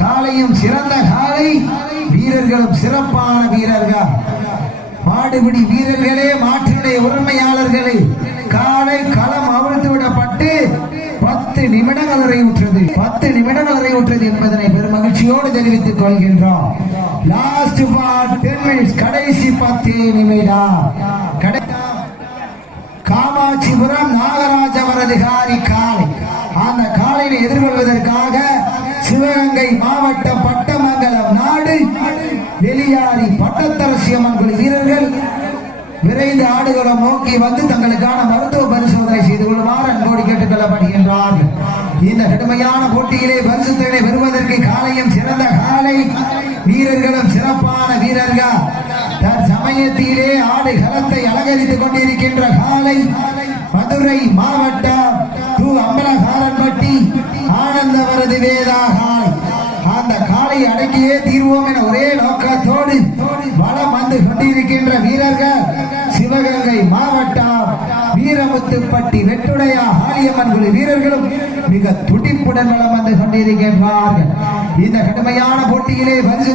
காலையும் சிறந்த காலை வீரர்களும் சிறப்பான வீரர்கள். மாடுபிடி வீரர்களே மாற்றினுடைய உரிமையாளர்களே காலை களம் அவிழ்த்து விடப்பட்டு பத்து நிமிடங்கள் நிறைவுற்றது. பத்து நிமிடங்கள் நிறைவுற்றது என்பதனை பெரும் மகிழ்ச்சியோடு தெரிவித்துக் கொள்கின்றோம். லாஸ்ட் ஃபார் டென் மினிட்ஸ் கடைசி பத்து நிமிடம் காமாட்சிபுரம் நாகராஜ வரதிகாரி காலை அந்த காலையை எதிர்கொள்வதற்காக வெளியாரி பட்டத்தரசி அம்மன் குழு வீரர்கள் விரைந்து ஆடுகளை நோக்கி வந்து தங்களுக்கான மருத்துவ பரிசோதனை செய்து கொள்ளுமாறு அன்போடு கேட்டுக் கொள்ளப்படுகின்றார்கள். இந்த கடுமையான போட்டியிலே பரிசுத்தனை பெறுவதற்கு காலையும் சிறந்த காலை. வீரர்களும் சிறப்பான வீரர்கள். தற்சமயத்திலே ஆடு களத்தை அலங்கரித்துக் கொண்டிருக்கின்ற காலை மதுரை மாவட்டம் அம்பலகாரன்பட்டி ஆனந்தவரது வேதா காலை அடக்கியே தீர்வோம் என ஒரே நோக்கத்தோடு வளம் வந்து கொண்டிருக்கின்ற வீரர்கள் சிவகங்கை மாவட்டம் வீரமுத்துப்பட்டி வெட்டுடையா ஆலியம்மன் குழு வீரர்களும் மிக துடிப்புடன் வளம் வந்து கொண்டிருக்கின்றார்கள். இந்த கடுமையான போட்டியிலே பரிசு